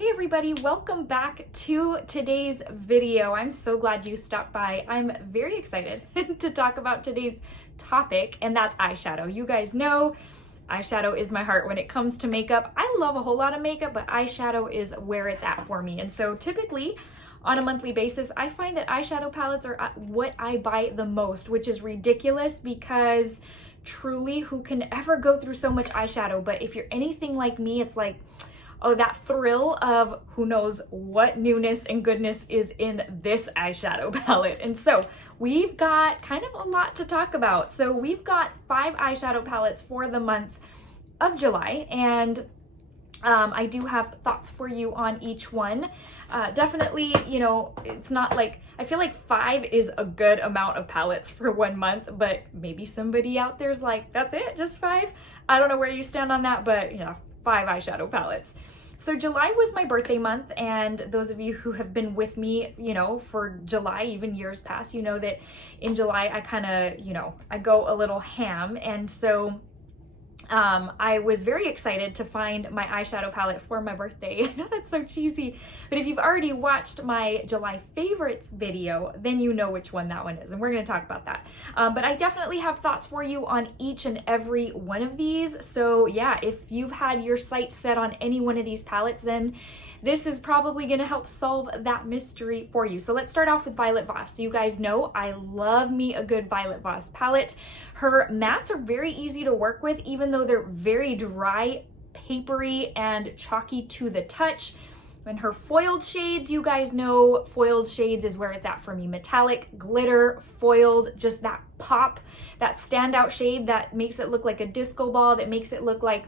Hey everybody, welcome back to today's video. I'm so glad you stopped by. I'm very excited to talk about today's topic, and that's eyeshadow. You guys know eyeshadow is my heart when it comes to makeup. I love a whole lot of makeup, but eyeshadow is where it's at for me. And so typically on a monthly basis, I find that eyeshadow palettes are what I buy the most, which is ridiculous because truly, who can ever go through so much eyeshadow? But if you're anything like me, it's like, oh, that thrill of who knows what newness and goodness is in this eyeshadow palette. And so we've got kind of a lot to talk about. So we've got 5 eyeshadow palettes for the month of July, and I do have thoughts for you on each one. Definitely, you know, it's not like, I feel like 5 is a good amount of palettes for 1 month, but maybe somebody out there's like, that's it, just 5? I don't know where you stand on that, but you know, 5 eyeshadow palettes. So July was my birthday month, and those of you who have been with me, you know, for July, even years past, you know that in July I kind of, you know, I go a little ham. And so I was very excited to find my eyeshadow palette for my birthday. I know that's so cheesy, but if you've already watched my July favorites video, then you know which one that one is, and we're going to talk about that. But I definitely have thoughts for you on each and every one of these. So yeah, if you've had your sights set on any one of these palettes, then this is probably going to help solve that mystery for you. So let's start off with Violet Voss. So you guys know I love me a good Violet Voss palette. Her mattes are very easy to work with, even though they're very dry, papery, and chalky to the touch. And her foiled shades, you guys know foiled shades is where it's at for me. Metallic, glitter, foiled, just that pop, that standout shade that makes it look like a disco ball, that makes it look like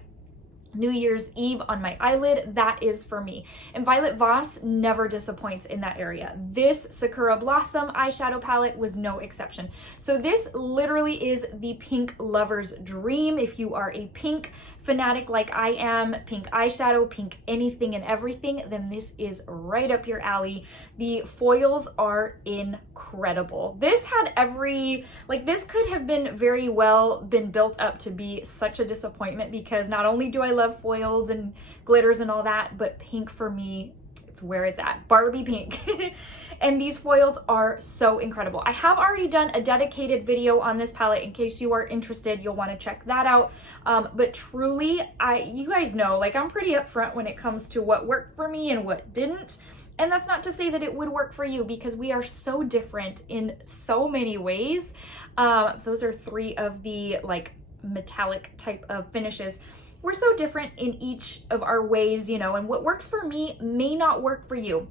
New Year's Eve on my eyelid. That is for me. And Violet Voss never disappoints in that area. This Sakura Blossom eyeshadow palette was no exception. So this literally is the pink lover's dream. If you are a pink fanatic like I am, pink eyeshadow, pink anything and everything, then this is right up your alley. The foils are incredible. This had this could have been very well been built up to be such a disappointment, because not only do I love foils and glitters and all that, but pink for me, it's where it's at. Barbie pink. And these foils are so incredible. I have already done a dedicated video on this palette. In case you are interested, you'll want to check that out. But truly, you guys know, like, I'm pretty upfront when it comes to what worked for me and what didn't. And that's not to say that it would work for you, because we are so different in so many ways. Those are 3 of the like metallic type of finishes. We're so different in each of our ways, you know, and what works for me may not work for you.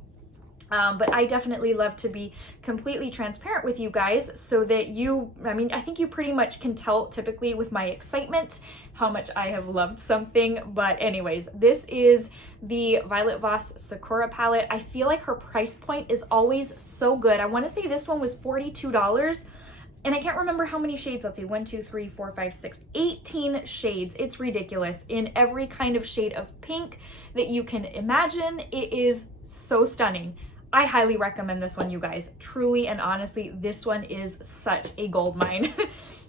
But I definitely love to be completely transparent with you guys so that I think you pretty much can tell typically with my excitement how much I have loved something. But anyways, this is the Violet Voss Sakura palette. I feel like her price point is always so good. I want to say this one was $42. And I can't remember how many shades. Let's see, 1, 2, 3, 4, 5, 6, 18 shades. It's ridiculous in every kind of shade of pink that you can imagine. It is so stunning. I highly recommend this one, you guys. Truly and honestly, this one is such a gold mine.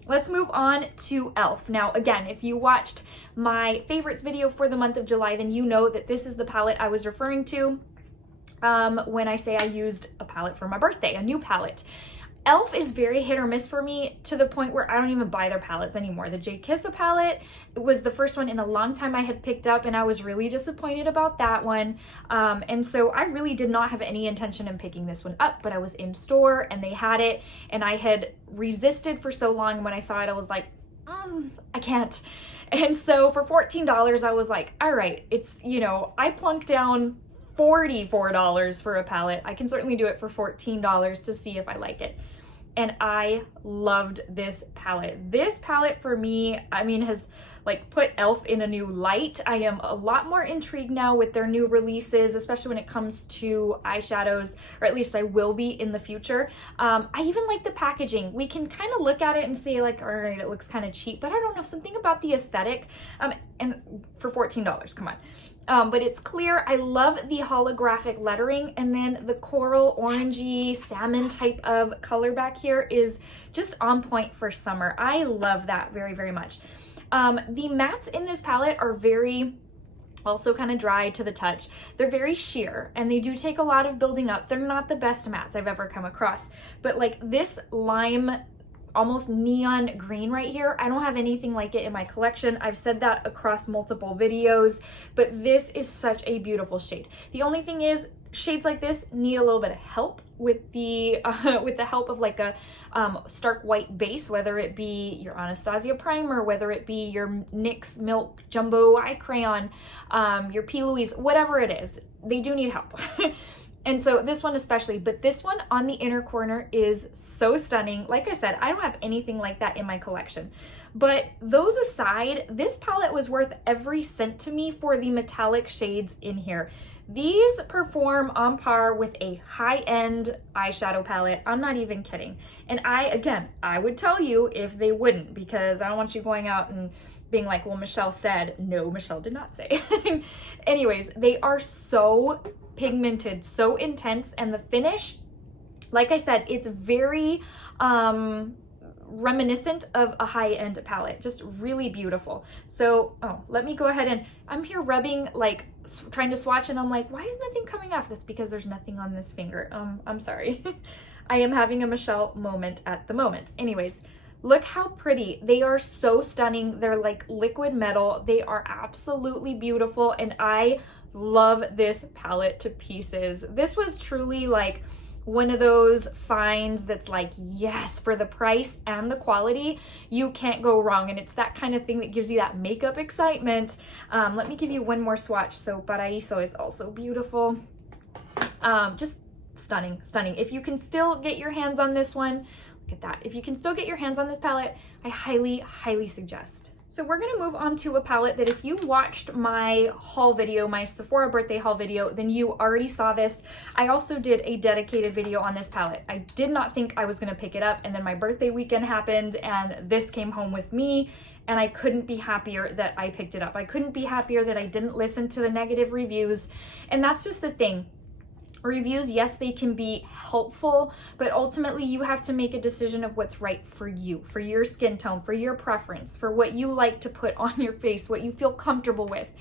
Let's move on to e.l.f. Now, again, if you watched my favorites video for the month of July, then you know that this is the palette I was referring to when I say I used a palette for my birthday, a new palette. e.l.f. is very hit or miss for me, to the point where I don't even buy their palettes anymore. The J Kissa palette was the first one in a long time I had picked up, and I was really disappointed about that one. And so I really did not have any intention in picking this one up, but I was in store and they had it, and I had resisted for so long. When I saw it, I was like, I can't. And so for $14, I was like, all right, it's, you know, I plunked down $44 for a palette. I can certainly do it for $14 to see if I like it. And I loved this palette. This palette for me, I mean, has like put e.l.f. in a new light. I am a lot more intrigued now with their new releases, especially when it comes to eyeshadows, or at least I will be in the future. I even like the packaging. We can kind of look at it and say like, all right, it looks kind of cheap, but I don't know, something about the aesthetic. And for $14, come on. But it's clear. I love the holographic lettering, and then the coral orangey salmon type of color back here is just on point for summer. I love that very, very much. The mattes in this palette are very Also kind of dry to the touch. They're very sheer and they do take a lot of building up. They're not the best mattes I've ever come across, but like this lime, almost neon green right here, I don't have anything like it in my collection. I've said that across multiple videos, but this is such a beautiful shade. The only thing is, shades like this need a little bit of help with the help of like a stark white base, whether it be your Anastasia primer, whether it be your NYX Milk Jumbo Eye Crayon, your P. Louise, whatever it is, they do need help. And so this one especially, but this one on the inner corner is so stunning. Like I said, I don't have anything like that in my collection. But those aside, this palette was worth every cent to me for the metallic shades in here. These perform on par with a high-end eyeshadow palette. I'm not even kidding. And I would tell you if they wouldn't, because I don't want you going out and being like, well, Michelle said. No, Michelle did not say. Anyways, they are so pigmented, so intense, and the finish, like I said, it's very reminiscent of a high-end palette, just really beautiful. So let me go ahead, and I'm here rubbing, like trying to swatch, and I'm like, why is nothing coming off? That's because there's nothing on this finger. I'm sorry. I am having a Michelle moment at the moment. Anyways, look how pretty. They are so stunning. They're like liquid metal. They are absolutely beautiful, and I love this palette to pieces. This was truly like one of those finds that's like, yes, for the price and the quality, you can't go wrong. And it's that kind of thing that gives you that makeup excitement. Let me give you one more swatch. So Paraíso is also beautiful. Just stunning, stunning. If you can still get your hands on this one, look at that. If you can still get your hands on this palette, I highly, highly suggest. So we're gonna move on to a palette that if you watched my haul video, my Sephora birthday haul video, then you already saw this. I also did a dedicated video on this palette. I did not think I was gonna pick it up, and then my birthday weekend happened and this came home with me, and I couldn't be happier that I picked it up. I couldn't be happier that I didn't listen to the negative reviews. And that's just the thing. Reviews, yes, they can be helpful, but ultimately you have to make a decision of what's right for you, for your skin tone, for your preference, for what you like to put on your face, what you feel comfortable with.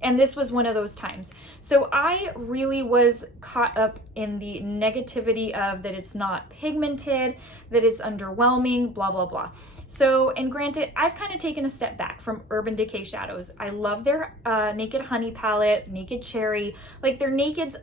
And this was one of those times. So I really was caught up in the negativity of that it's not pigmented, that it's underwhelming, blah, blah, blah. So, and granted, I've kind of taken a step back from Urban Decay shadows. I love their Naked Honey palette, Naked Cherry, like their Nakeds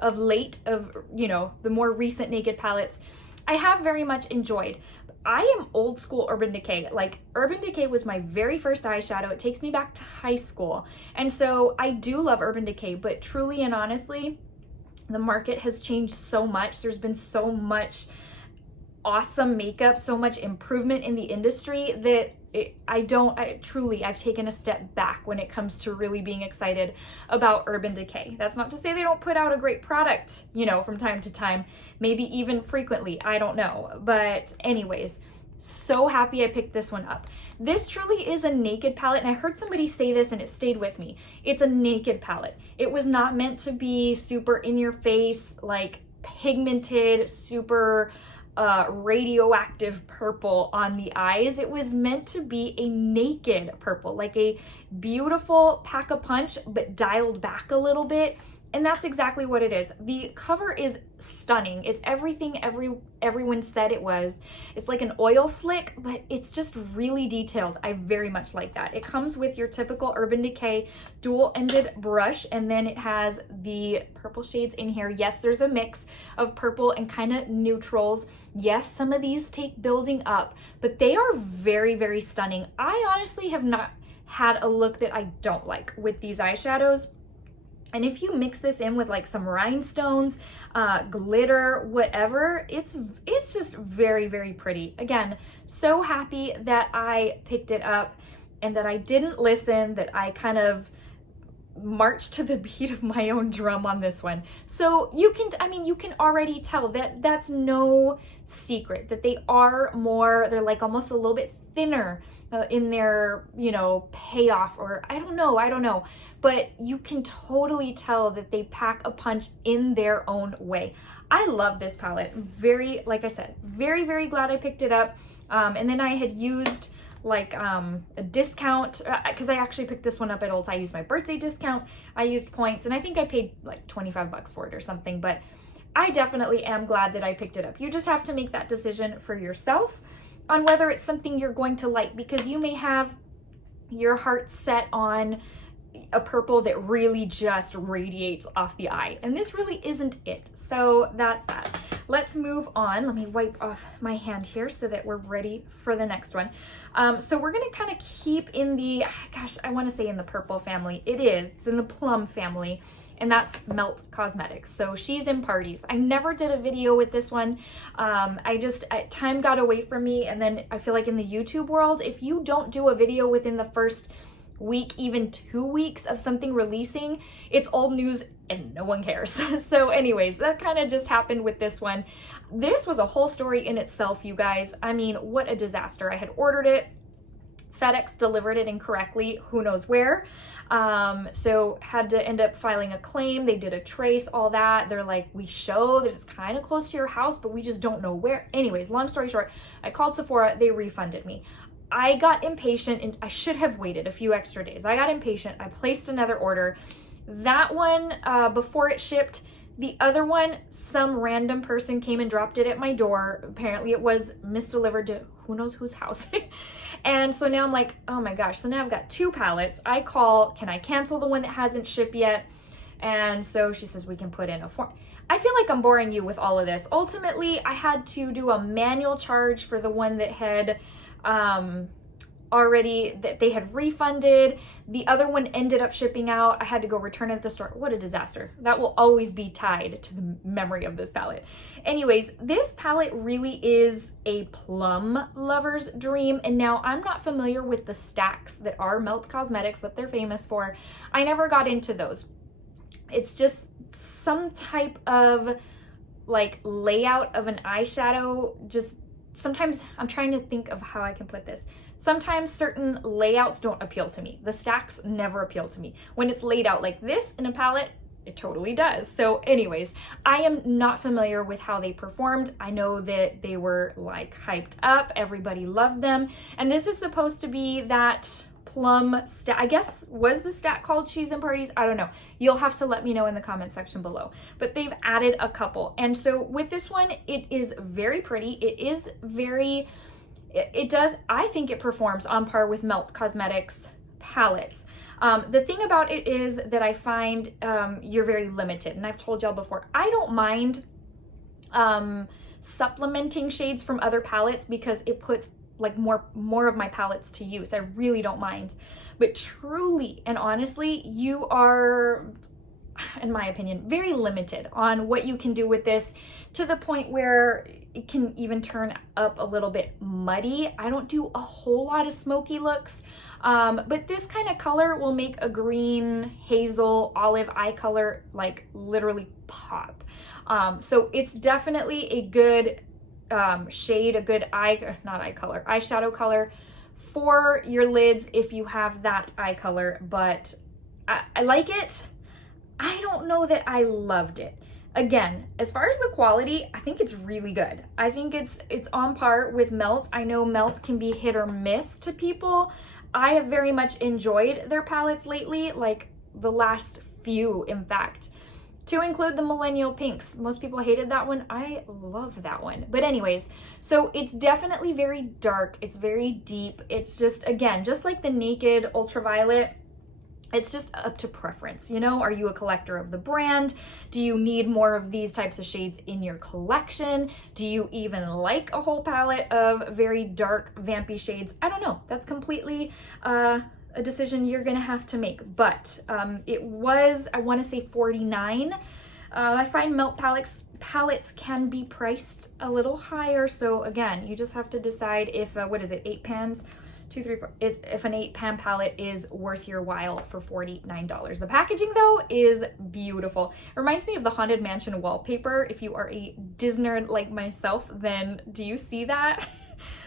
of late, of, you know, the more recent Naked palettes, I have very much enjoyed. I am old school Urban Decay. Like, Urban Decay was my very first eyeshadow. It takes me back to high school. And so I do love Urban Decay, but truly and honestly, the market has changed so much. There's been so much awesome makeup, so much improvement in the industry that I've taken a step back when it comes to really being excited about Urban Decay. That's not to say they don't put out a great product, you know, from time to time, maybe even frequently, I don't know. But anyways, so happy I picked this one up. This truly is a naked palette, and I heard somebody say this and it stayed with me. It's a naked palette. It was not meant to be super in your face, like pigmented, super radioactive purple on the eyes. It was meant to be a naked purple, like a beautiful pack-a-punch, but dialed back a little bit. And that's exactly what it is. The cover is stunning. It's everything everyone said it was. It's like an oil slick, but it's just really detailed. I very much like that. It comes with your typical Urban Decay dual-ended brush, and then it has the purple shades in here. Yes, there's a mix of purple and kind of neutrals. Yes, some of these take building up, but they are very, very stunning. I honestly have not had a look that I don't like with these eyeshadows. And if you mix this in with like some rhinestones, glitter, whatever, it's just very, very pretty. Again, so happy that I picked it up and that I didn't listen, that I kind of marched to the beat of my own drum on this one. So you can already tell that that's no secret, that they are more, they're like almost a little bit thinner in their, you know, payoff, or I don't know, but you can totally tell that they pack a punch in their own way. I love this palette. Very, like I said, very, very glad I picked it up. And then I had used like a discount, because I actually picked this one up at Ulta. I used my birthday discount, I used points, and I think I paid like 25 bucks for it or something, but I definitely am glad that I picked it up. You just have to make that decision for yourself on whether it's something you're going to like, because you may have your heart set on a purple that really just radiates off the eye, and this really isn't it. So that's that. Let's move on. Let me wipe off my hand here so that we're ready for the next one. So we're gonna kind of keep in the, gosh, I want to say in the purple family. It's in the plum family, and that's Melt Cosmetics. So she's in Parties. I never did a video with this one. Time got away from me, and then I feel like in the YouTube world, if you don't do a video within the first week, even 2 weeks of something releasing, it's old news and no one cares. So anyways, that kind of just happened with this one. This was a whole story in itself, you guys. I mean, what a disaster. I had ordered it, FedEx delivered it incorrectly, who knows where. So had to end up filing a claim. They did a trace, all that. They're like, we show that it's kind of close to your house, but we just don't know where. Anyways, long story short, I called Sephora, they refunded me. I got impatient, and I should have waited a few extra days. I got impatient. I placed another order. That one, before it shipped, the other one, some random person came and dropped it at my door. Apparently it was misdelivered to who knows whose house. And so now I'm like, oh my gosh. So now I've got 2 palettes. I call, can I cancel the one that hasn't shipped yet? And so she says we can put in a form. I feel like I'm boring you with all of this. Ultimately, I had to do a manual charge for the one that had already, that they had refunded. The other one ended up shipping out. I had to go return it at the store. What a disaster. That will always be tied to the memory of this palette. Anyways, this palette really is a plum lover's dream. And now I'm not familiar with the stacks that are Melt Cosmetics, what they're famous for. I never got into those. It's just some type of like layout of an eyeshadow. Just sometimes I'm trying to think of how I can put this. Sometimes certain layouts don't appeal to me. The stacks never appeal to me. When it's laid out like this in a palette, it totally does. So anyways, I am not familiar with how they performed. I know that they were like hyped up. Everybody loved them. And this is supposed to be that plum stack. I guess, was the stack called She's in Parties? I don't know. You'll have to let me know in the comment section below. But they've added a couple. And so with this one, it is very pretty. It is very, it does, I think it performs on par with Melt Cosmetics palettes. The thing about it is that I find you're very limited. And I've told y'all before, I don't mind supplementing shades from other palettes because it puts like more of my palettes to use. I really don't mind. But truly and honestly, you are, in my opinion, very limited on what you can do with this, to the point where it can even turn up a little bit muddy. I don't do a whole lot of smoky looks, but this kind of color will make a green, hazel, olive eye color like literally pop. So it's definitely a good shade, a good eyeshadow color for your lids if you have that eye color. But I like it. I don't know that I loved it. Again, as far as the quality, I think it's really good. I think it's on par with Melt. I know Melt can be hit or miss to people. I have very much enjoyed their palettes lately, like the last few, in fact, to include the Millennial Pinks. Most people hated that one. I love that one. But anyways, so it's definitely very dark. It's very deep. It's just, again, just like the Naked Ultraviolet, it's just up to preference. You know, are you a collector of the brand? Do you need more of these types of shades in your collection? Do you even like a whole palette of very dark, vampy shades? I don't know. That's completely a decision you're gonna have to make. But it was, I want to say $49. I find Melt palettes can be priced a little higher. So again, you just have to decide if, what is it, 8 pans? 2, 3, 4. If an 8-pan palette is worth your while for $49. The packaging though is beautiful. It reminds me of the Haunted Mansion wallpaper. If you are a Disney nerd like myself, then do you see that?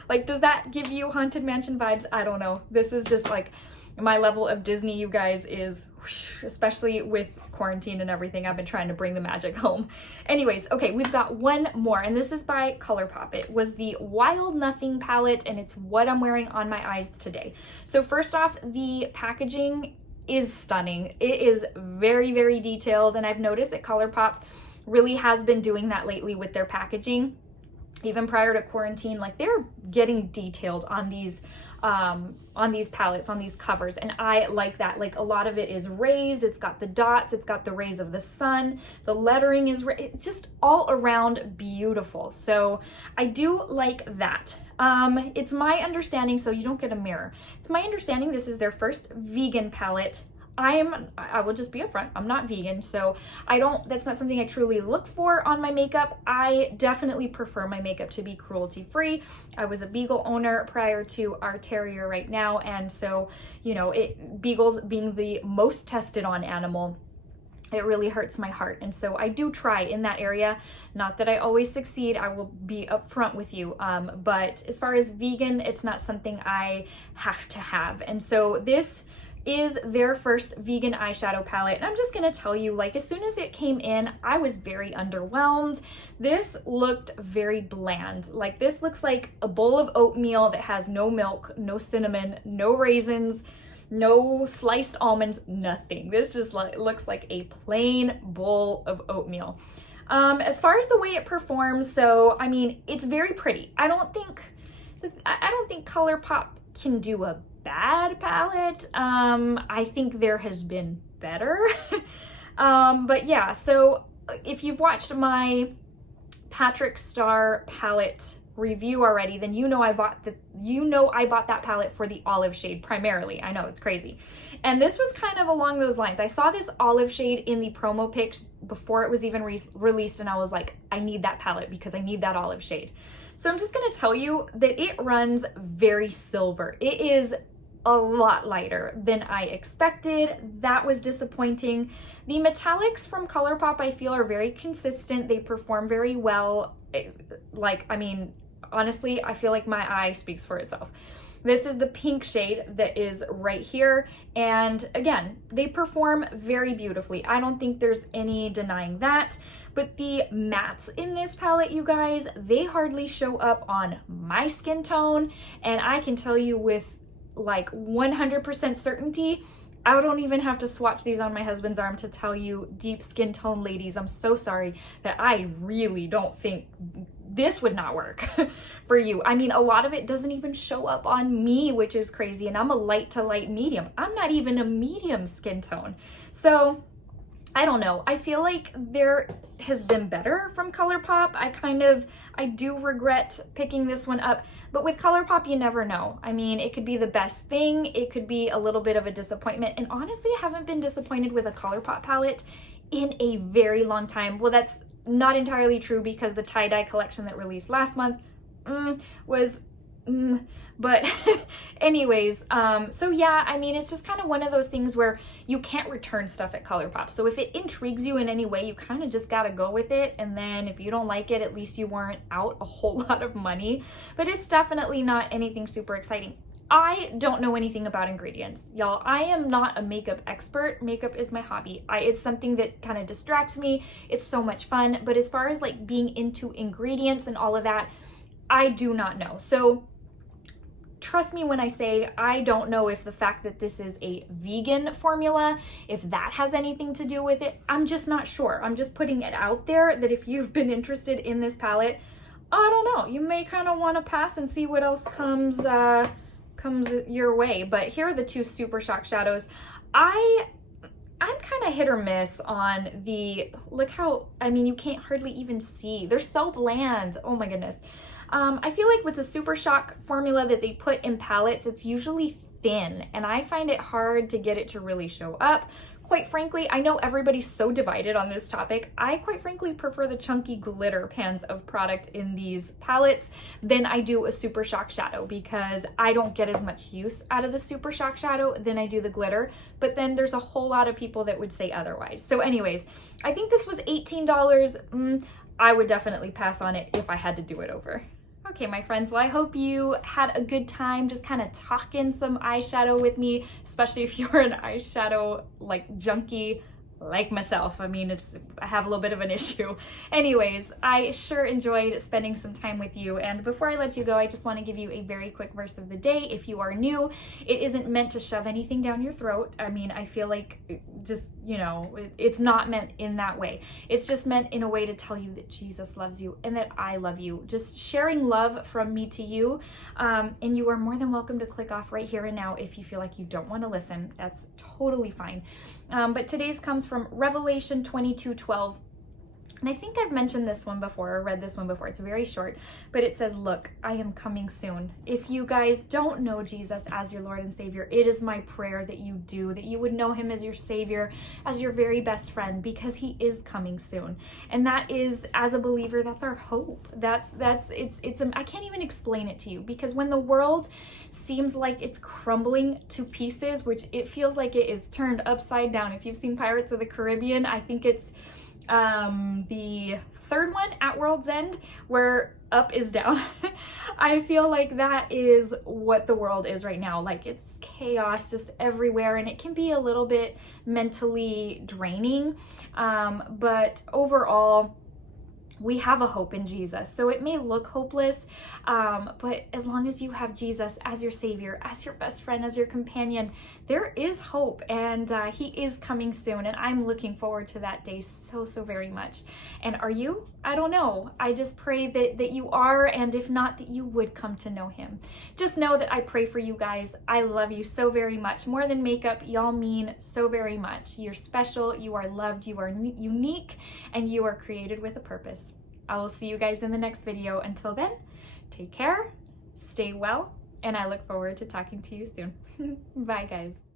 Like, does that give you Haunted Mansion vibes? I don't know. This is just like, My level of Disney, you guys, is whoosh, especially with quarantine and everything. I've been trying to bring the magic home. Anyways, okay, we've got one more, and this is by Colourpop. It was the Wild Nothing palette, and it's what I'm wearing on my eyes today. So first off, the packaging is stunning. It is very, very detailed, and I've noticed that Colourpop really has been doing that lately with their packaging. Even prior to quarantine, like they're getting detailed on these palettes, on these covers, and I like that. Like a lot of it is raised, it's got the dots, it's got the rays of the sun, the lettering is just all around beautiful. So I do like that. It's my understanding, so you don't get a mirror, it's my understanding this is their first vegan palette. I will just be upfront, I'm not vegan, so that's not something I truly look for on my makeup. I definitely prefer my makeup to be cruelty free. I was a beagle owner prior to our terrier right now, and so, you know, beagles being the most tested on animal, it really hurts my heart. And so I do try in that area. Not that I always succeed, I will be upfront with you. But as far as vegan, it's not something I have to have. And so this is their first vegan eyeshadow palette. And I'm just gonna tell you, like, as soon as it came in, I was very underwhelmed. This looked very bland. Like, this looks like a bowl of oatmeal that has no milk, no cinnamon, no raisins, no sliced almonds, nothing. This just looks like a plain bowl of oatmeal. As far as the way it performs, so I mean, it's very pretty. I don't think Colourpop can do a bad palette. I think there has been better. But yeah, so if you've watched my Patrick Star palette review already, then you know I bought that palette for the olive shade primarily. I know, it's crazy. And this was kind of along those lines. I saw this olive shade in the promo pics before it was even released, and I was like, I need that palette because I need that olive shade. So I'm just gonna tell you that it runs very silver. It is a lot lighter than I expected. That was disappointing. The metallics from Colourpop I feel are very consistent. They perform very well. I mean, honestly, I feel like my eye speaks for itself. This is the pink shade that is right here. And again, they perform very beautifully. I don't think there's any denying that. But the mattes in this palette, you guys, they hardly show up on my skin tone. And I can tell you with like 100% certainty, I don't even have to swatch these on my husband's arm to tell you, deep skin tone ladies, I'm so sorry, that I really don't think this would not work for you. I mean, a lot of it doesn't even show up on me, which is crazy, and I'm a light to light medium. I'm not even a medium skin tone. So I don't know. I feel like there has been better from Colourpop. I do regret picking this one up, but with Colourpop, you never know. I mean, it could be the best thing. It could be a little bit of a disappointment. And honestly, I haven't been disappointed with a Colourpop palette in a very long time. Well, that's not entirely true because the tie-dye collection that released last month but anyways, so yeah, I mean, it's just kind of one of those things where you can't return stuff at Colourpop. So if it intrigues you in any way, you kind of just got to go with it. And then if you don't like it, at least you weren't out a whole lot of money. But it's definitely not anything super exciting. I don't know anything about ingredients, y'all. I am not a makeup expert. Makeup is my hobby. It's something that kind of distracts me. It's so much fun. But as far as like being into ingredients and all of that, I do not know. So trust me when I say I don't know if the fact that this is a vegan formula, if that has anything to do with it. I'm just not sure. I'm just putting it out there that if you've been interested in this palette, I don't know, you may kind of want to pass and see what else comes your way. But here are the two Super Shock shadows. I'm kind of hit or miss on the, look how, I mean, you can't hardly even see. They're so bland. Oh my goodness. I feel like with the Super Shock formula that they put in palettes, it's usually thin, and I find it hard to get it to really show up. Quite frankly, I know everybody's so divided on this topic. I quite frankly prefer the chunky glitter pans of product in these palettes than I do a Super Shock shadow, because I don't get as much use out of the Super Shock shadow than I do the glitter. But then there's a whole lot of people that would say otherwise. So anyways, I think this was $18. I would definitely pass on it if I had to do it over. Okay, my friends, well, I hope you had a good time just kind of talking some eyeshadow with me, especially if you're an eyeshadow like junkie like myself. I mean, I have a little bit of an issue. Anyways, I sure enjoyed spending some time with you. And before I let you go, I just want to give you a very quick verse of the day. If you are new, it isn't meant to shove anything down your throat. I mean, I feel like just, it's not meant in that way. It's just meant in a way to tell you that Jesus loves you and that I love you. Just sharing love from me to you. And you are more than welcome to click off right here and now if you feel like you don't want to listen. That's totally fine. But today's comes from Revelation 22:12. And I think I've mentioned this one before or read this one before. It's very short, but it says, "Look, I am coming soon." If you guys don't know Jesus as your Lord and Savior, it is my prayer that you do, that you would know him as your Savior, as your very best friend, because he is coming soon. And that is, as a believer, that's our hope. I can't even explain it to you, because when the world seems like it's crumbling to pieces, which it feels like it is turned upside down. If you've seen Pirates of the Caribbean, I think it's the third one at World's End, where up is down. I feel like that is what the world is right now. Like, it's chaos just everywhere, and it can be a little bit mentally draining. But overall, we have a hope in Jesus. So it may look hopeless, but as long as you have Jesus as your Savior, as your best friend, as your companion, there is hope, and he is coming soon. And I'm looking forward to that day so very much. And are you? I don't know. I just pray that you are, and if not, that you would come to know him. Just know that I pray for you guys. I love you so very much. More than makeup, y'all mean so very much. You're special, you are loved, you are unique, and you are created with a purpose. I will see you guys in the next video. Until then, take care, stay well, and I look forward to talking to you soon. Bye, guys.